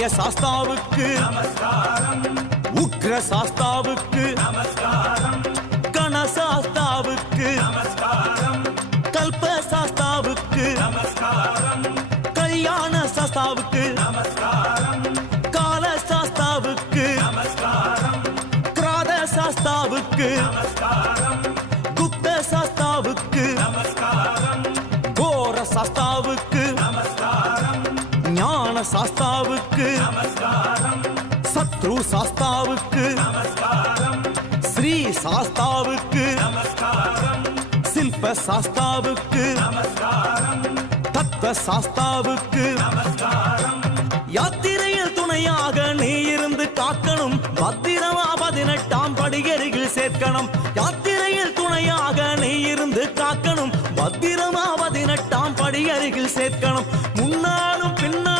ஆரிய சாஸ்தாவுக்கு உக்ர சாஸ்தாவுக்கு கணசாஸ்தாவுக்கு கல்ப சாஸ்தாவுக்கு கல்யாண சாஸ்தாவுக்கு கால சாஸ்தாவுக்கு கிராத சாஸ்தாவுக்கு குப்த சாஸ்தாவுக்கு கோர சாஸ்தாவுக்கு ஞான சாஸ்தாவுக்கு சத்ரு சாஸ்தாவுக்கு ஸ்ரீ சாஸ்தாவுக்கு சில்ப சாஸ்தாவுக்கு தத்துவ சாஸ்தாவுக்கு யாத்திரையில் துணையாக நீ இருந்து காக்கணும். பத்திரமா 18ஆம் படியருகில் சேர்க்கணும்.